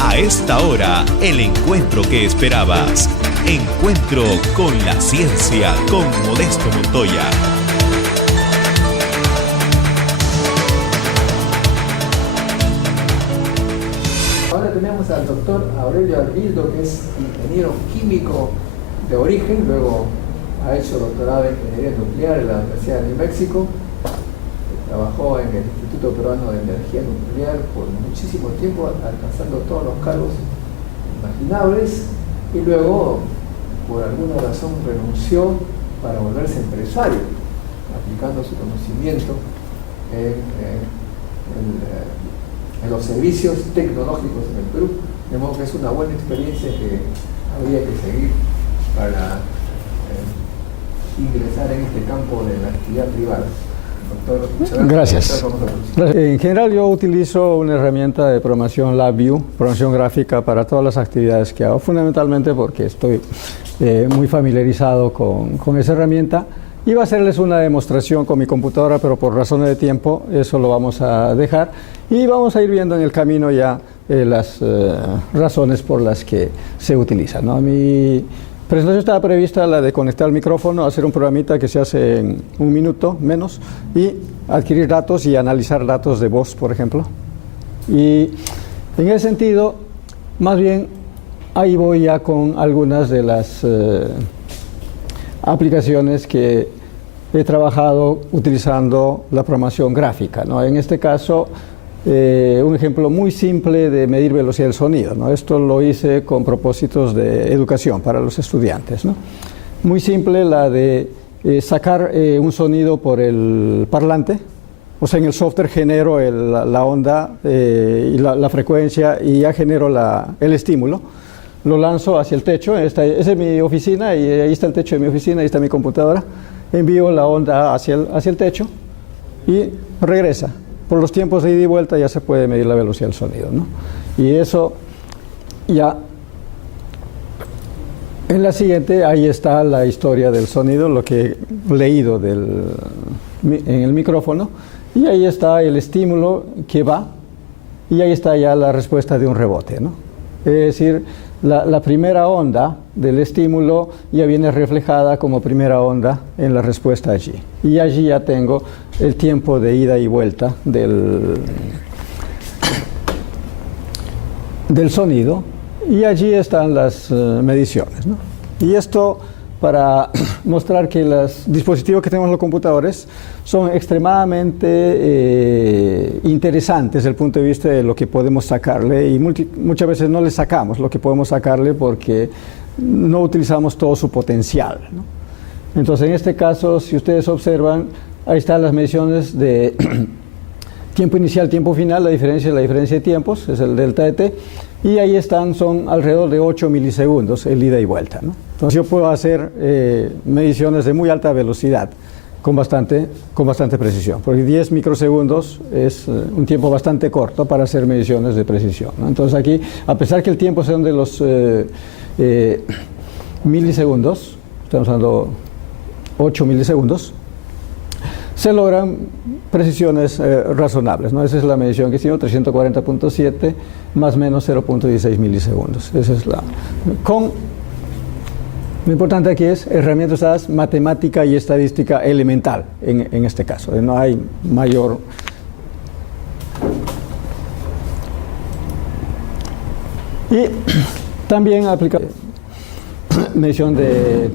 A esta hora, el encuentro que esperabas. Encuentro con la ciencia con Modesto Montoya. Ahora tenemos al doctor Aurelio Arbildo, que es ingeniero químico de origen, luego ha hecho doctorado en ingeniería nuclear en la Universidad de New México, trabajó en el Instituto Peruano de Energía Nuclear por muchísimo tiempo, alcanzando todos los cargos imaginables, y luego, por alguna razón, renunció para volverse empresario, aplicando su conocimiento en los servicios tecnológicos en el Perú. De modo que es una buena experiencia que habría que seguir para ingresar en este campo de la actividad privada. Doctor, muchas gracias. En general yo utilizo una herramienta de programación LabVIEW, programación gráfica, para todas las actividades que hago, fundamentalmente porque estoy muy familiarizado con esa herramienta. Iba a hacerles una demostración con mi computadora, pero por razones de tiempo eso lo vamos a dejar y vamos a ir viendo en el camino ya las razones por las que se utiliza, ¿no? Mi presentación estaba prevista la de conectar el micrófono, hacer un programita que se hace en 1 minuto menos y adquirir datos y analizar datos de voz, por ejemplo. Y en ese sentido, más bien ahí voy ya con algunas de las aplicaciones que he trabajado utilizando la programación gráfica, ¿no? En este caso, un ejemplo muy simple de medir velocidad del sonido, ¿no? Esto lo hice con propósitos de educación para los estudiantes, ¿no? Muy simple la de sacar un sonido por el parlante, o sea, en el software genero la onda y la frecuencia y ya genero el estímulo. Lo lanzo hacia el techo, esa es mi oficina y ahí está el techo de mi oficina, ahí está mi computadora. Envío la onda hacia el techo y regresa. Por los tiempos de ida y vuelta ya se puede medir la velocidad del sonido, ¿no? Y eso ya. En la siguiente, ahí está la historia del sonido, lo que he leído en el micrófono, y ahí está el estímulo que va, y ahí está ya la respuesta de un rebote, ¿no? Es decir, la primera onda del estímulo ya viene reflejada como primera onda en la respuesta allí. Y allí ya tengo el tiempo de ida y vuelta del sonido, y allí están las mediciones, ¿no? Y esto para mostrar que los dispositivos que tenemos en los computadores son extremadamente interesantes desde el punto de vista de lo que podemos sacarle, y muchas veces no le sacamos lo que podemos sacarle porque no utilizamos todo su potencial, ¿no? Entonces, en este caso, si ustedes observan, ahí están las mediciones de tiempo inicial, tiempo final, la diferencia de tiempos, es el delta de t, y ahí son alrededor de 8 milisegundos el ida y vuelta, ¿no? Entonces yo puedo hacer mediciones de muy alta velocidad con bastante precisión, porque 10 microsegundos es un tiempo bastante corto para hacer mediciones de precisión, ¿no? Entonces aquí, a pesar que el tiempo sea de los milisegundos, estamos hablando 8 milisegundos, se logran precisiones razonables, ¿no? Esa es la medición que hicimos, 340.7 más o menos 0.16 milisegundos. Esa es lo importante aquí es herramientas usadas, matemática y estadística elemental en este caso. No hay mayor. Y también aplica medición de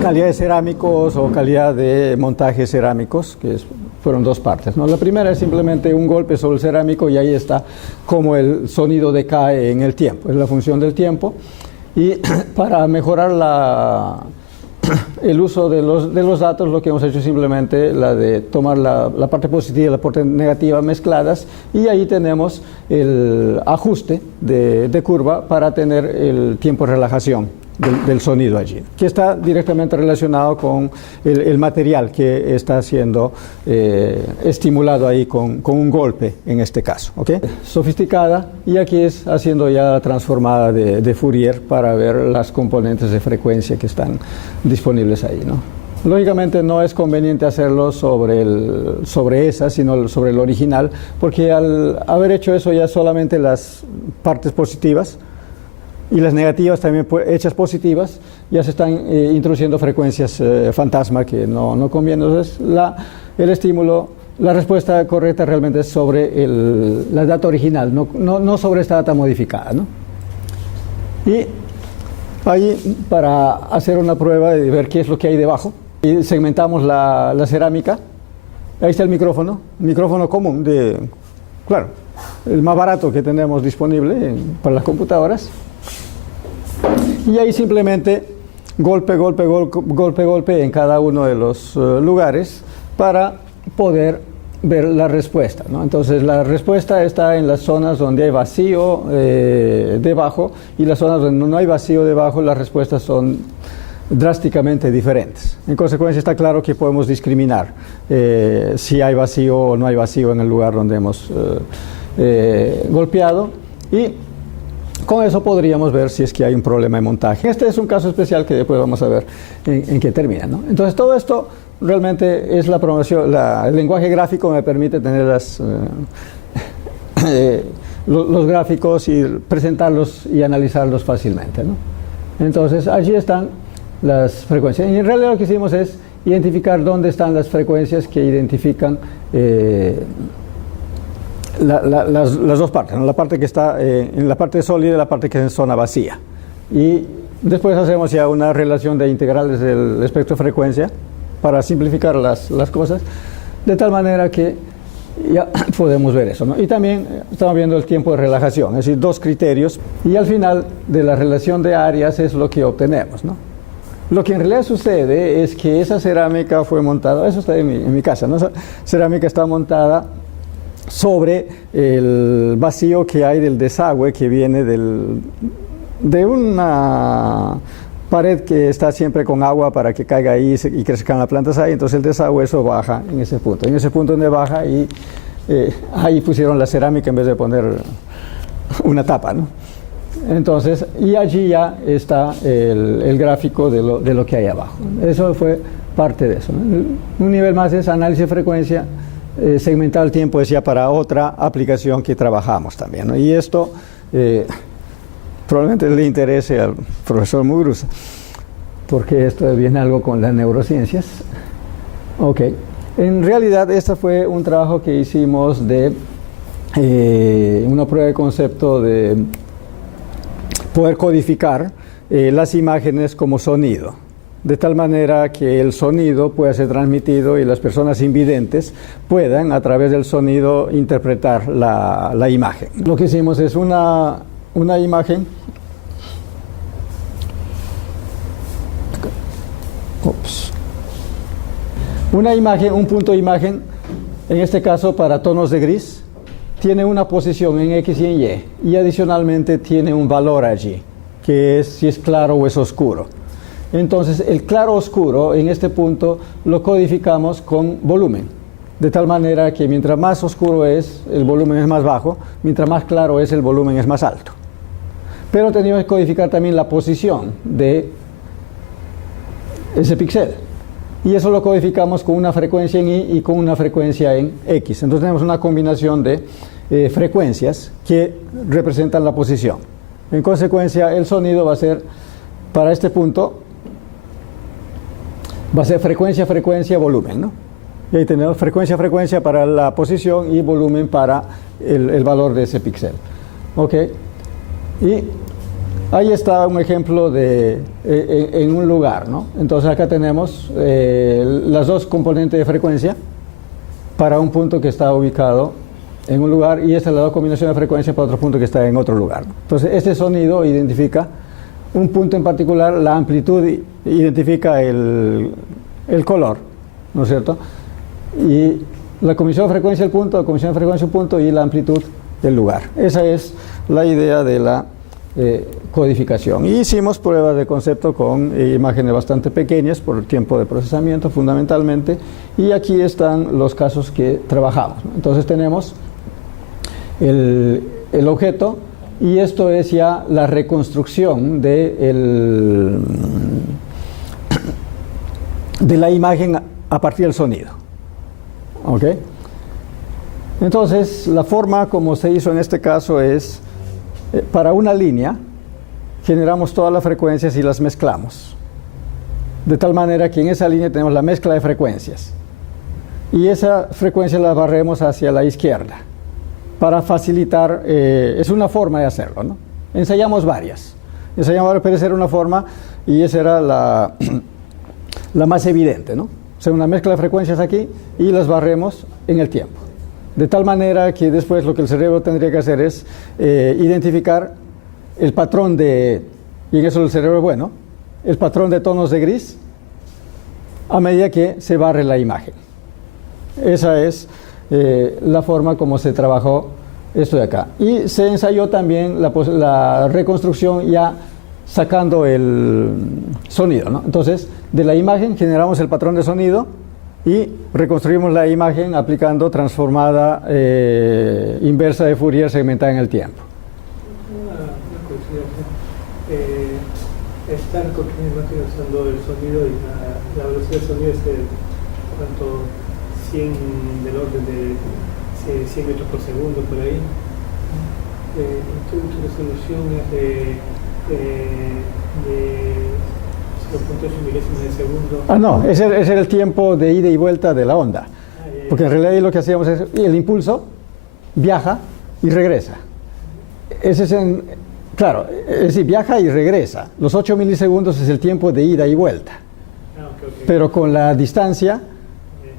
calidad de cerámicos o calidad de montajes cerámicos, que fueron 2 partes, ¿no? La primera es simplemente un golpe sobre el cerámico y ahí está cómo el sonido decae en el tiempo, es la función del tiempo. Y para mejorar el uso de los datos, lo que hemos hecho es simplemente la de tomar la parte positiva y la parte negativa mezcladas, y ahí tenemos el ajuste de curva para tener el tiempo de relajación del sonido allí, que está directamente relacionado con el material que está siendo estimulado ahí con un golpe en este caso, ¿okay? Sofisticada, y aquí es haciendo ya la transformada de Fourier para ver las componentes de frecuencia que están disponibles ahí, ¿no? Lógicamente no es conveniente hacerlo sobre esa, sino sobre el original, porque al haber hecho eso ya solamente las partes positivas y las negativas también hechas positivas, ya se están introduciendo frecuencias fantasma que no conviene. Entonces el estímulo, la respuesta correcta realmente es sobre la data original, no sobre esta data modificada, ¿no? Y ahí, para hacer una prueba de ver qué es lo que hay debajo, y segmentamos la cerámica. Ahí está el micrófono común, claro, el más barato que tenemos disponible para las computadoras. Y ahí simplemente golpe en cada uno de los lugares para poder ver la respuesta, ¿no? Entonces la respuesta está en las zonas donde hay vacío debajo, y las zonas donde no hay vacío debajo, las respuestas son drásticamente diferentes. En consecuencia está claro que podemos discriminar si hay vacío o no hay vacío en el lugar donde hemos golpeado, y con eso podríamos ver si es que hay un problema de montaje. Este es un caso especial que después vamos a ver en qué termina, ¿no? Entonces todo esto realmente es la programación, el lenguaje gráfico me permite tener los gráficos y presentarlos y analizarlos fácilmente, ¿no? Entonces allí están las frecuencias. Y en realidad lo que hicimos es identificar dónde están las frecuencias que identifican las dos partes, ¿no? La parte que está en la parte sólida y la parte que es en zona vacía. Y después hacemos ya una relación de integrales del espectro de frecuencia para simplificar las cosas, de tal manera que ya podemos ver eso, ¿no? Y también estamos viendo el tiempo de relajación, es decir, dos criterios, y al final de la relación de áreas es lo que obtenemos, ¿no? Lo que en realidad sucede es que esa cerámica fue montada, eso está en mi casa, ¿no? Esa cerámica está montada sobre el vacío que hay del desagüe que viene de una pared que está siempre con agua para que caiga ahí y crezcan las plantas ahí. Entonces el desagüe, eso baja en ese punto donde baja, y ahí pusieron la cerámica en vez de poner una tapa, ¿no? Entonces, y allí ya está el gráfico de lo que hay abajo. Eso fue parte de eso, ¿no? Un nivel más es análisis de frecuencia. Segmentar el tiempo es ya para otra aplicación que trabajamos también, ¿no? Y esto probablemente le interese al profesor Muguruza, porque esto viene algo con las neurociencias. Ok, en realidad este fue un trabajo que hicimos de una prueba de concepto de poder codificar las imágenes como sonido, de tal manera que el sonido pueda ser transmitido y las personas invidentes puedan a través del sonido interpretar la imagen. Lo que hicimos es una imagen, un punto de imagen, en este caso para tonos de gris, tiene una posición en X y en Y, y adicionalmente tiene un valor allí, que es si es claro o es oscuro. Entonces el claro oscuro en este punto lo codificamos con volumen, de tal manera que mientras más oscuro es, el volumen es más bajo, mientras más claro es, el volumen es más alto. Pero tenemos que codificar también la posición de ese píxel, y eso lo codificamos con una frecuencia en Y y con una frecuencia en X. Entonces tenemos una combinación de frecuencias que representan la posición. En consecuencia, el sonido va a ser, para este punto, va a ser frecuencia, frecuencia, volumen, ¿no? Y ahí tenemos frecuencia, frecuencia para la posición y volumen para el valor de ese píxel. ¿Ok? Y ahí está un ejemplo en un lugar, ¿no? Entonces acá tenemos las dos componentes de frecuencia para un punto que está ubicado en un lugar, y esta es la dos combinación de frecuencia para otro punto que está en otro lugar, ¿no? Entonces este sonido identifica un punto en particular, la amplitud identifica el color, ¿no es cierto? Y la combinación de frecuencia del punto, la combinación de frecuencia del punto y la amplitud del lugar. Esa es la idea de la codificación. Y hicimos pruebas de concepto con imágenes bastante pequeñas por el tiempo de procesamiento fundamentalmente, y aquí están los casos que trabajamos, ¿no? Entonces tenemos el objeto, y esto es ya la reconstrucción de de la imagen a partir del sonido. ¿Ok? Entonces, la forma como se hizo en este caso es, para una línea, generamos todas las frecuencias y las mezclamos. De tal manera que en esa línea tenemos la mezcla de frecuencias. Y esa frecuencia la barremos hacia la izquierda para facilitar, es una forma de hacerlo, ¿no? Ensayamos varias, pero esa era una forma y esa era la más evidente, ¿no? O sea, una mezcla de frecuencias aquí y las barremos en el tiempo. De tal manera que después lo que el cerebro tendría que hacer es identificar el patrón de, y en eso el cerebro es bueno, el patrón de tonos de gris a medida que se barre la imagen. Esa es la forma como se trabajó esto de acá. Y se ensayó también la reconstrucción ya sacando el sonido, ¿no? Entonces, de la imagen generamos el patrón de sonido y reconstruimos la imagen aplicando transformada inversa de Fourier segmentada en el tiempo. Una curiosidad. Están usando el sonido y la velocidad del sonido es ¿cuánto? 100 del orden de 100 metros por segundo por ahí. Tu resolución es de 0.8 milésimas de segundo. Ah, no, ese era el tiempo de ida y vuelta de la onda. Porque en realidad lo que hacíamos es, el impulso viaja y regresa. Ese es claro, es decir, viaja y regresa. Los 8 milisegundos es el tiempo de ida y vuelta. Okay. Pero con la distancia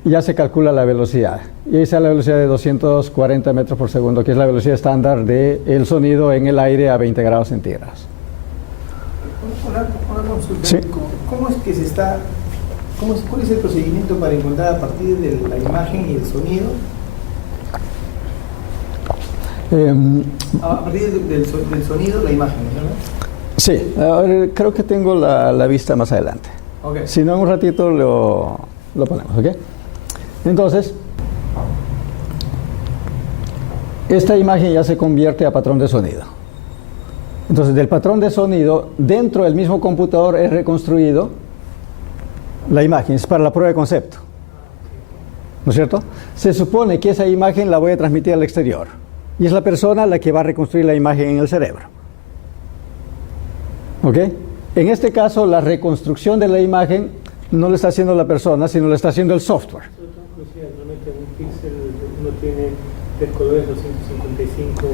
ya se calcula la velocidad. Y ahí está la velocidad de 240 metros por segundo, que es la velocidad estándar del sonido en el aire a 20 grados centígrados. Una consulta. Sí. ¿Cómo es que se está, cuál es el procedimiento para encontrar a partir de la imagen y el sonido? A partir del sonido, la imagen, ¿no? Sí, creo que tengo la vista más adelante. Okay. Si no, en un ratito lo ponemos, ¿ok? Entonces, esta imagen ya se convierte a patrón de sonido. Entonces, del patrón de sonido, dentro del mismo computador es reconstruido la imagen. Es para la prueba de concepto. ¿No es cierto? Se supone que esa imagen la voy a transmitir al exterior. Y es la persona la que va a reconstruir la imagen en el cerebro. ¿Ok? En este caso, la reconstrucción de la imagen no lo está haciendo la persona, sino lo está haciendo el software. Normalmente un píxel uno tiene 3 colores, 255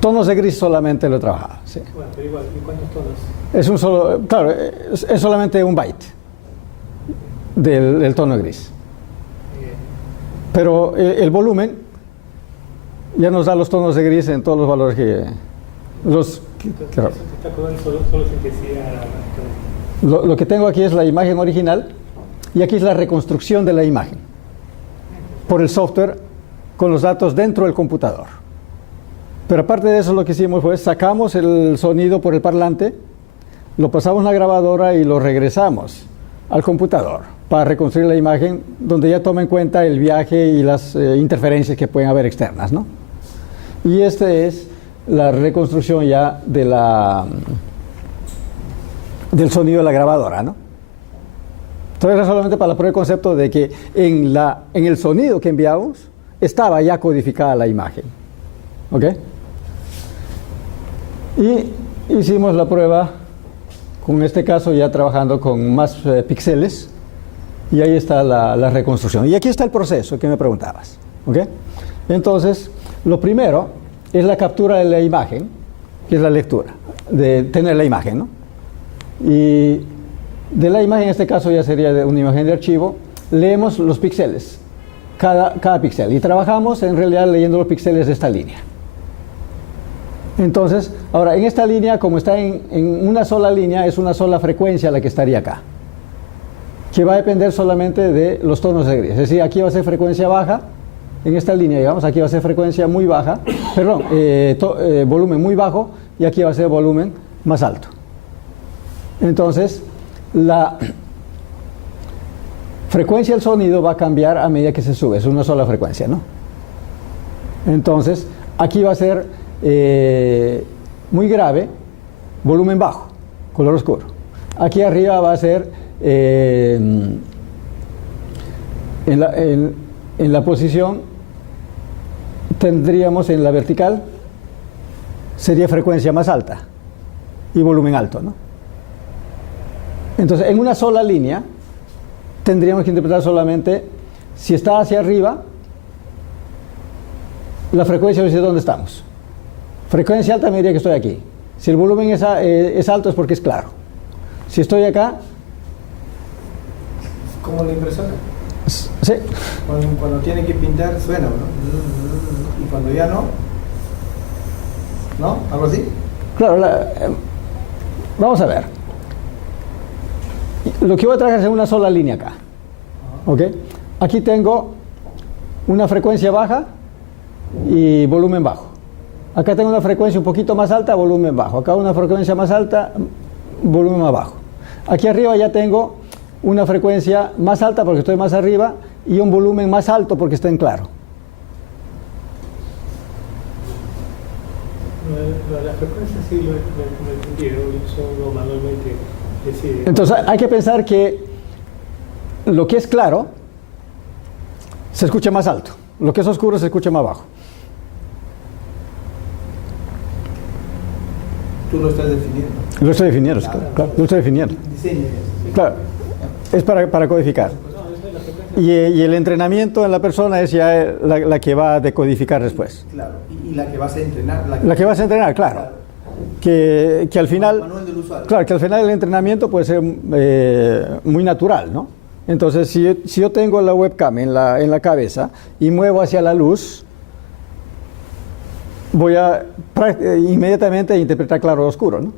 tonos de gris solamente lo he trabajado. Sí. Bueno, pero igual, ¿y cuántos tonos? Es un solo, claro, es solamente un byte del tono gris. Pero el volumen ya nos da los tonos de gris en todos los valores que... Entonces, eso te está cobrando solo sin que sea... Lo que tengo aquí es la imagen original y aquí es la reconstrucción de la imagen por el software con los datos dentro del computador. Pero aparte de eso, lo que hicimos fue sacamos el sonido por el parlante, lo pasamos a la grabadora y lo regresamos al computador para reconstruir la imagen donde ya toma en cuenta el viaje y las interferencias que pueden haber externas, ¿no? Y esta es la reconstrucción ya de del sonido de la grabadora, ¿no? Entonces era solamente para la prueba de concepto de que en el sonido que enviamos estaba ya codificada la imagen. ¿Ok? Y hicimos la prueba, con este caso ya trabajando con más píxeles, y ahí está la reconstrucción. Y aquí está el proceso que me preguntabas. ¿Ok? Entonces, lo primero es la captura de la imagen, que es la lectura, de tener la imagen, ¿no? Y de la imagen, en este caso ya sería de una imagen de archivo, leemos los píxeles, cada píxel, y trabajamos en realidad leyendo los píxeles de esta línea. Entonces, ahora en esta línea, como está en una sola línea, es una sola frecuencia la que estaría acá, que va a depender solamente de los tonos de gris. Es decir, aquí va a ser frecuencia baja, en esta línea, digamos, aquí va a ser frecuencia muy baja, perdón, volumen muy bajo, y aquí va a ser volumen más alto. Entonces, la frecuencia del sonido va a cambiar a medida que se sube, es una sola frecuencia, ¿no? Entonces, aquí va a ser muy grave, volumen bajo, color oscuro. Aquí arriba va a ser en la posición tendríamos en la vertical, sería frecuencia más alta y volumen alto, ¿no? Entonces, en una sola línea, tendríamos que interpretar solamente, si está hacia arriba, la frecuencia nos dice dónde estamos. Frecuencia alta me diría que estoy aquí. Si el volumen es alto es porque es claro. Si estoy acá... Como la impresora. Sí. Cuando tiene que pintar suena, ¿no? Y cuando ya no, ¿no? ¿Algo así? Claro, vamos a ver. Lo que voy a trabajar es en una sola línea acá. ¿Ok? Aquí tengo una frecuencia baja y volumen bajo. Acá tengo una frecuencia un poquito más alta, volumen bajo. Acá una frecuencia más alta, volumen más bajo. Aquí arriba ya tengo una frecuencia más alta porque estoy más arriba y un volumen más alto porque está en claro. La frecuencia sí lo entendí, eso uno manualmente decide. Entonces hay que pensar que lo que es claro se escucha más alto, lo que es oscuro se escucha más bajo. Tú lo estás definiendo. Lo estoy definiendo, claro, lo estoy definiendo. Diseño. Claro, es para codificar. Y el entrenamiento en la persona es ya la que va a decodificar después. Claro, y la que vas a entrenar. La que vas a entrenar, claro. Que al final, Manual del usuario. claro, que al final el entrenamiento puede ser muy natural, ¿no? Entonces, si yo tengo la webcam en la cabeza y muevo hacia la luz, voy a inmediatamente interpretar claro o oscuro, ¿no?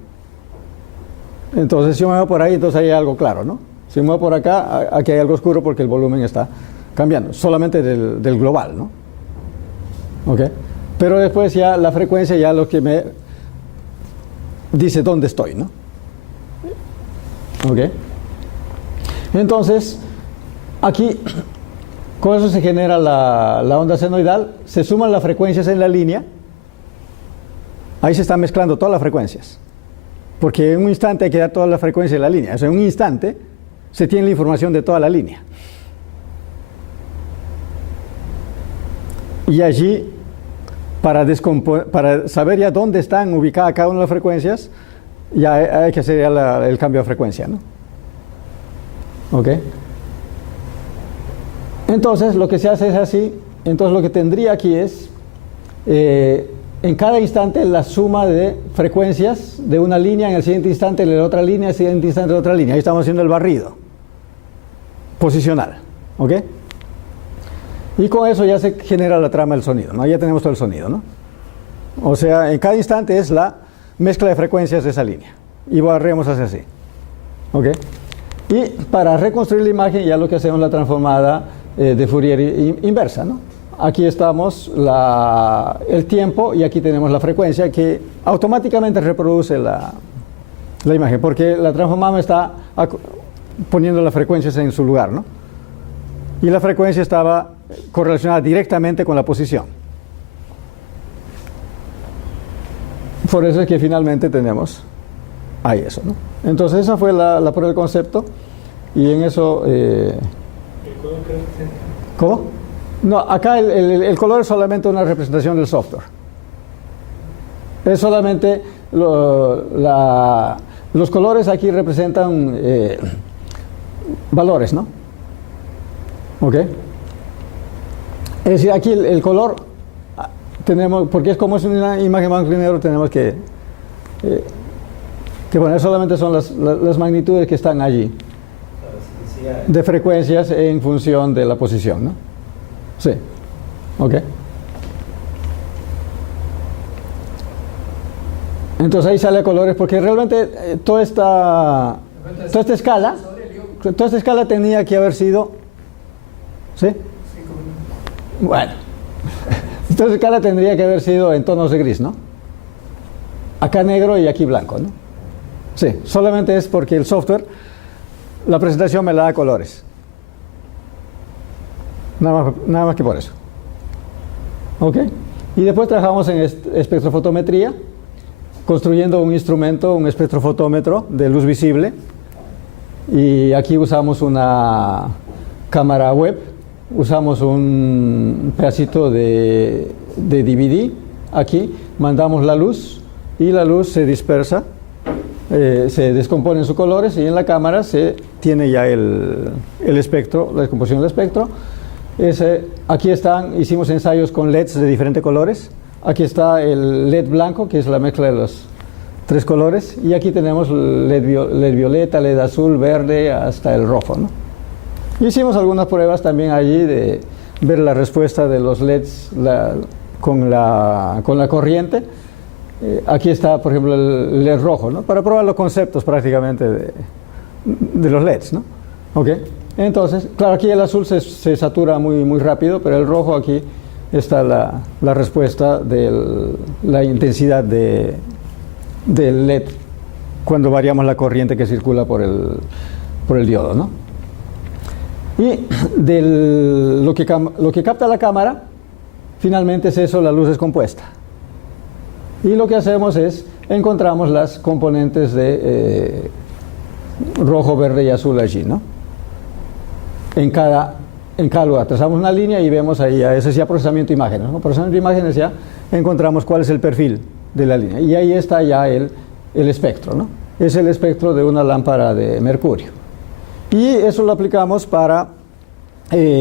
Entonces, si yo me muevo por ahí, entonces hay algo claro, ¿no? Si me muevo por acá, aquí hay algo oscuro porque el volumen está cambiando, solamente del global, ¿no? ¿Ok? Pero después ya la frecuencia ya lo que me dice dónde estoy, ¿no? ¿Ok? Entonces, aquí, con eso se genera la onda senoidal, se suman las frecuencias en la línea, ahí se están mezclando todas las frecuencias, porque en un instante hay que dar todas las frecuencias de la línea, o sea, en un instante se tiene la información de toda la línea. Y allí, para saber ya dónde están ubicadas cada una de las frecuencias, ya hay que hacer ya el cambio de frecuencia, ¿no? ¿Ok? Entonces, lo que se hace es así. Entonces, lo que tendría aquí es, en cada instante, la suma de frecuencias de una línea, en el siguiente instante de la otra línea, en el siguiente instante de la otra línea. Ahí estamos haciendo el barrido posicional. ¿Ok? Y con eso ya se genera la trama del sonido, ¿no? Ya tenemos todo el sonido, ¿no? O sea, en cada instante es la mezcla de frecuencias de esa línea. Y barremos hacia así. ¿Ok? Y para reconstruir la imagen ya lo que hacemos es la transformada de Fourier inversa, ¿no? Aquí estamos el tiempo y aquí tenemos la frecuencia que automáticamente reproduce la imagen, porque la transformada está poniendo las frecuencias en su lugar, ¿no? Y la frecuencia estaba correlacionada directamente con la posición. Por eso es que finalmente tenemos ahí eso, ¿no? Entonces esa fue la prueba del concepto y en eso... ¿El color que representa? ¿Cómo? No, acá el color es solamente una representación del software. Es solamente los colores aquí representan valores, ¿no? ¿Ok? Es decir, aquí el color tenemos, porque como es una imagen blanco y negro, tenemos que poner solamente son las magnitudes que están allí de frecuencias en función de la posición, ¿no? Sí. ¿Ok? Entonces ahí sale a colores porque realmente toda esta escala tenía que haber sido, ¿sí? Bueno, esta escala tendría que haber sido en tonos de gris, ¿no? Acá negro y aquí blanco, ¿no? Sí, solamente es porque el software, la presentación me la da a colores. Nada más que por eso. ¿Ok? Y después trabajamos en espectrofotometría, construyendo un instrumento, un espectrofotómetro de luz visible, Y aquí usamos una cámara web, usamos un pedacito de DVD, aquí mandamos la luz y la luz se dispersa, se descompone en sus colores y en la cámara se tiene ya el espectro, la descomposición del espectro. Aquí hicimos ensayos con LEDs de diferentes colores. Aquí está el LED blanco, que es la mezcla de los 3 colores, y aquí tenemos LED violeta, LED azul, verde, hasta el rojo, ¿no? Hicimos algunas pruebas también allí de ver la respuesta de los LEDs con la corriente. Aquí está, por ejemplo, el LED rojo, ¿no? Para probar los conceptos prácticamente de los LEDs, ¿no? ¿Ok? Entonces, claro, aquí el azul se satura muy, muy rápido, pero el rojo aquí está la respuesta de la intensidad del LED cuando variamos la corriente que circula por el diodo, ¿no? Y lo que capta la cámara, finalmente es eso, la luz descompuesta. Y lo que hacemos es, encontramos las componentes de rojo, verde y azul allí, ¿no? En cada lugar. Trazamos una línea y vemos ahí, ese es ya procesamiento de imágenes, ¿no? Procesamiento de imágenes ya encontramos cuál es el perfil de la línea. Y ahí está ya el espectro, ¿no? Es el espectro de una lámpara de mercurio. Y eso lo aplicamos para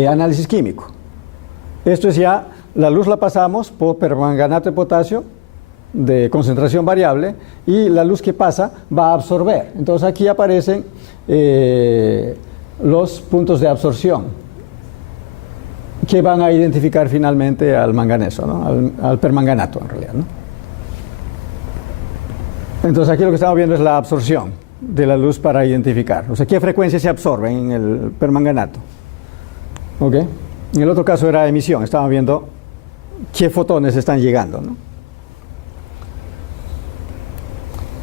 análisis químico. Esto es ya, la luz la pasamos por permanganato de potasio de concentración variable y la luz que pasa va a absorber. Entonces aquí aparecen los puntos de absorción que van a identificar finalmente al manganeso, ¿no? al permanganato en realidad, ¿no? Entonces aquí lo que estamos viendo es la absorción de la luz para identificar, o sea, qué frecuencia se absorbe en el permanganato. ¿Ok? En el otro caso era emisión, estábamos viendo qué fotones están llegando, ¿no?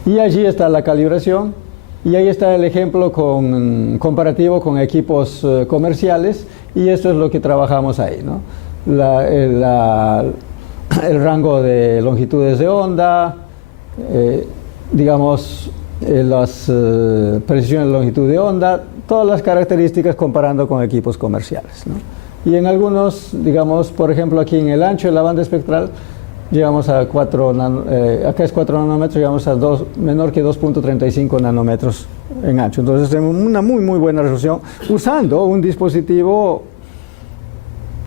Y allí está la calibración, y ahí está el ejemplo comparativo con equipos comerciales, y esto es lo que trabajamos ahí, ¿no? El rango de longitudes de onda, digamos, las precisiones de longitud de onda, todas las características comparando con equipos comerciales, ¿no? Y en algunos, digamos, por ejemplo, aquí en el ancho de la banda espectral, llegamos a acá es 4 nanómetros, llegamos a menor que 2.35 nanómetros en ancho. Entonces tenemos una muy, muy buena resolución usando un dispositivo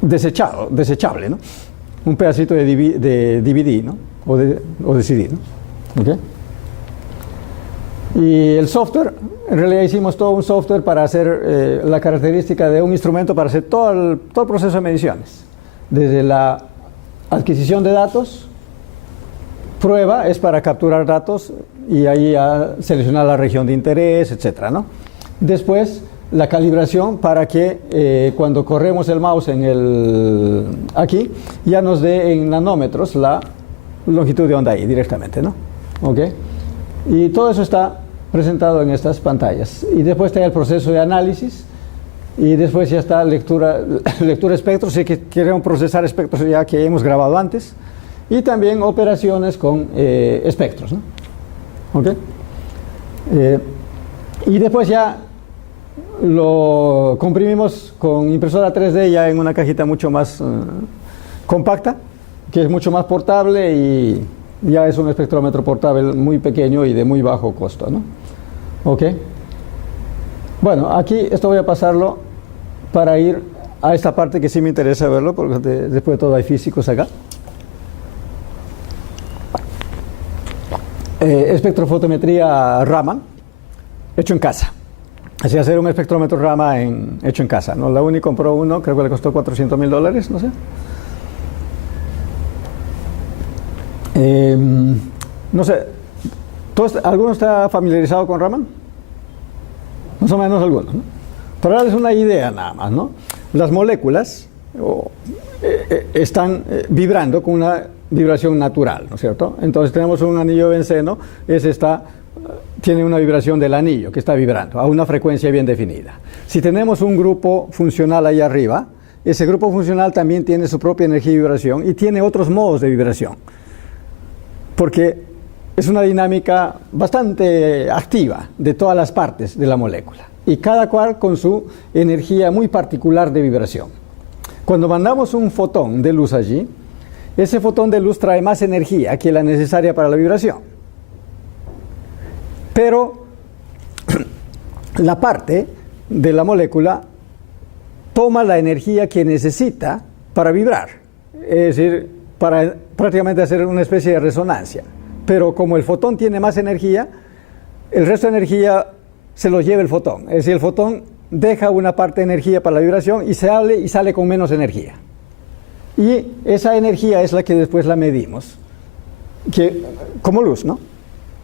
desechable, ¿no? Un pedacito de DVD, ¿no? O de CD, ¿no? ¿Okay? Y el software, en realidad hicimos todo un software para hacer la característica de un instrumento para hacer todo el proceso de mediciones. Desde la adquisición de datos, prueba es para capturar datos y ahí seleccionar la región de interés, etcétera, ¿no? Después, la calibración para que cuando corremos el mouse aquí, ya nos dé en nanómetros la longitud de onda ahí directamente, ¿no? ¿Ok? Y todo eso está presentado en estas pantallas. Y después está el proceso de análisis, y después ya está lectura espectros, si queremos procesar espectros ya que hemos grabado antes, y también operaciones con espectros, ¿no? ¿Ok? Y después ya lo comprimimos con impresora 3D ya en una cajita mucho más compacta, que es mucho más portable y ya es un espectrómetro portable muy pequeño y de muy bajo costo, ¿no? ¿Ok? Bueno, aquí esto voy a pasarlo para ir a esta parte que sí me interesa verlo, porque después de todo hay físicos acá. Espectrofotometría Raman, hecho en casa. Así hacer un espectrómetro Raman hecho en casa, ¿no? La UNI compró uno, creo que le costó $400,000, no sé. No sé, ¿alguno está familiarizado con Raman? Más o menos algunos, ¿no? Para darles una idea nada más, ¿no? Las moléculas están vibrando con una vibración natural, ¿no es cierto? Entonces tenemos un anillo de benceno, tiene una vibración del anillo que está vibrando a una frecuencia bien definida. Si tenemos un grupo funcional ahí arriba, ese grupo funcional también tiene su propia energía y vibración y tiene otros modos de vibración, porque es una dinámica bastante activa de todas las partes de la molécula. y cada cual con su energía muy particular de vibración. Cuando mandamos un fotón de luz allí, ese fotón de luz trae más energía que la necesaria para la vibración. Pero la parte de la molécula toma la energía que necesita para vibrar, es decir, para prácticamente hacer una especie de resonancia. Pero como el fotón tiene más energía, el resto de energía se lo lleva el fotón. Es decir, el fotón deja una parte de energía para la vibración y sale con menos energía. Y esa energía es la que después la medimos, como luz, ¿no?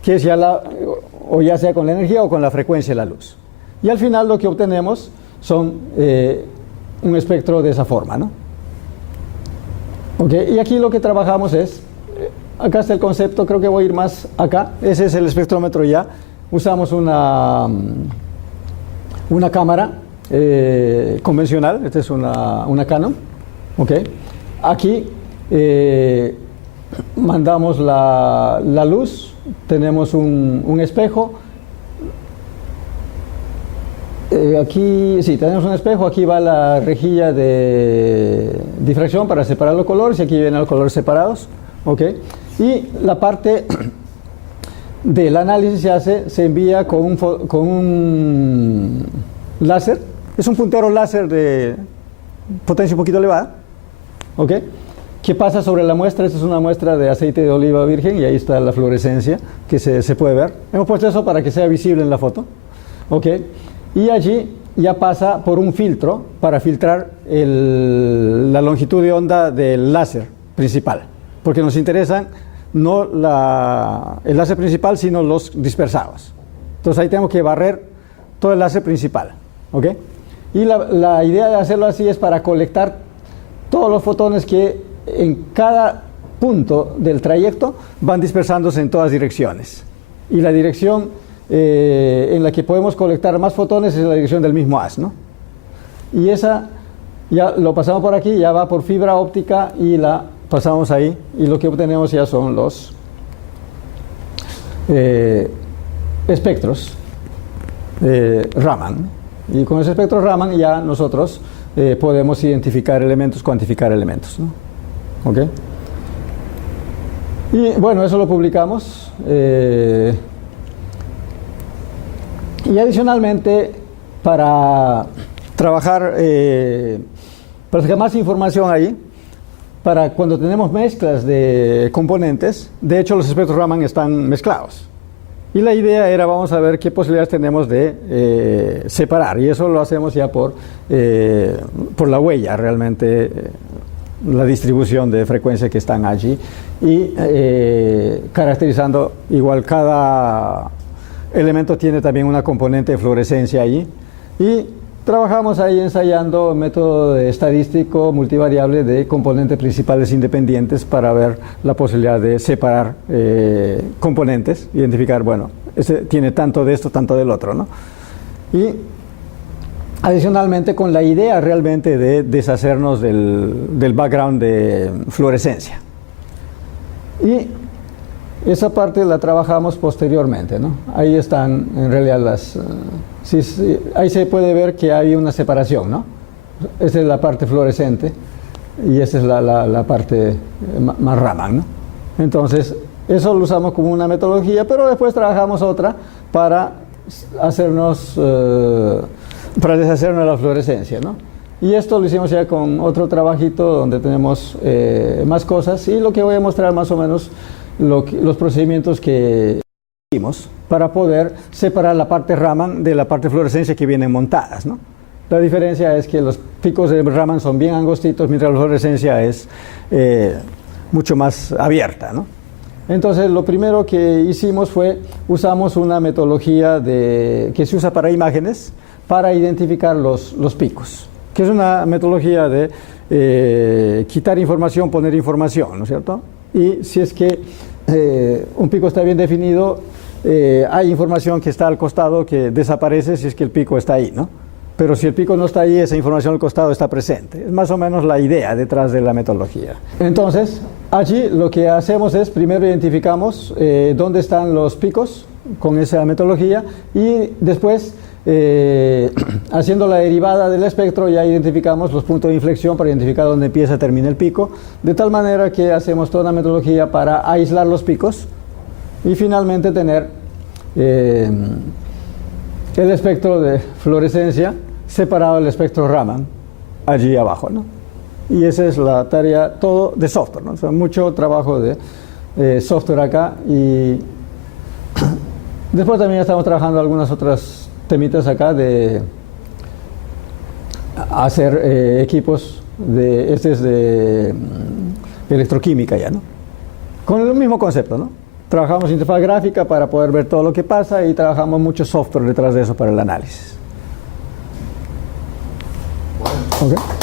Que es ya sea con la energía o con la frecuencia de la luz. Y al final lo que obtenemos son un espectro de esa forma, ¿no? Okay. Y aquí lo que trabajamos es, acá está el concepto, creo que voy a ir más acá, ese es el espectrómetro ya. Usamos una cámara convencional, esta es una Canon, okay. Aquí mandamos la luz, tenemos un espejo, aquí sí, tenemos un espejo, aquí va la rejilla de difracción para separar los colores y aquí vienen los colores separados, okay. Y la parte del análisis se envía con un láser, es un puntero láser de potencia un poquito elevada, ¿okay? Que pasa sobre la muestra. Esta es una muestra de aceite de oliva virgen y ahí está la fluorescencia que se puede ver. Hemos puesto eso para que sea visible en la foto, ¿okay? Y allí ya pasa por un filtro para filtrar la longitud de onda del láser principal, porque nos interesan no el láser principal, sino los dispersados. Entonces ahí tengo que barrer todo el láser principal, ¿ok? Y la idea de hacerlo así es para colectar todos los fotones que en cada punto del trayecto van dispersándose en todas direcciones. Y la dirección en la que podemos colectar más fotones es la dirección del mismo haz, ¿no? Y esa ya lo pasamos por aquí, ya va por fibra óptica y la pasamos ahí, y lo que obtenemos ya son los espectros Raman. Y con ese espectro Raman ya nosotros podemos identificar elementos, cuantificar elementos, ¿no? ¿Okay? Y bueno, eso lo publicamos. Y adicionalmente, para trabajar, para sacar más información ahí, para cuando tenemos mezclas de componentes, de hecho los espectros Raman están mezclados. Y la idea era, vamos a ver qué posibilidades tenemos de separar, y eso lo hacemos ya por la huella, realmente, la distribución de frecuencia que están allí, y caracterizando, igual cada elemento tiene también una componente de fluorescencia allí, y trabajamos ahí ensayando método estadístico multivariable de componentes principales independientes para ver la posibilidad de separar componentes, identificar, bueno, este tiene tanto de esto, tanto del otro, ¿no? Y adicionalmente con la idea realmente de deshacernos del background de fluorescencia. Y esa parte la trabajamos posteriormente, ¿no? Ahí están en realidad ahí se puede ver que hay una separación, ¿no? Esta es la parte fluorescente y esta es la parte más Raman, ¿no? Entonces, eso lo usamos como una metodología, pero después trabajamos otra para para deshacernos de la fluorescencia, ¿no? Y esto lo hicimos ya con otro trabajito donde tenemos más cosas, y lo que voy a mostrar más o menos los procedimientos que hicimos para poder separar la parte Raman de la parte fluorescencia que vienen montadas, ¿no? La diferencia es que los picos de Raman son bien angostitos, mientras la fluorescencia es mucho más abierta, ¿no? Entonces, lo primero que hicimos usamos una metodología que se usa para imágenes para identificar los picos, que es una metodología de quitar información, poner información, ¿no es cierto? Y si es que un pico está bien definido, hay información que está al costado que desaparece si es que el pico está ahí, ¿no? Pero si el pico no está ahí, esa información al costado está presente. Es más o menos la idea detrás de la metodología. Entonces, allí lo que hacemos es, primero identificamos dónde están los picos con esa metodología, y después haciendo la derivada del espectro ya identificamos los puntos de inflexión para identificar dónde empieza y termina el pico, de tal manera que hacemos toda una metodología para aislar los picos y finalmente tener el espectro de fluorescencia separado del espectro Raman allí abajo, ¿no? Y esa es la tarea todo de software, ¿no? O sea, mucho trabajo de software acá, y después también estamos trabajando algunas otras temitas acá de hacer equipos de electroquímica ya, ¿no? Con el mismo concepto, ¿no? Trabajamos interfaz gráfica para poder ver todo lo que pasa y trabajamos mucho software detrás de eso para el análisis. Bueno. Okay.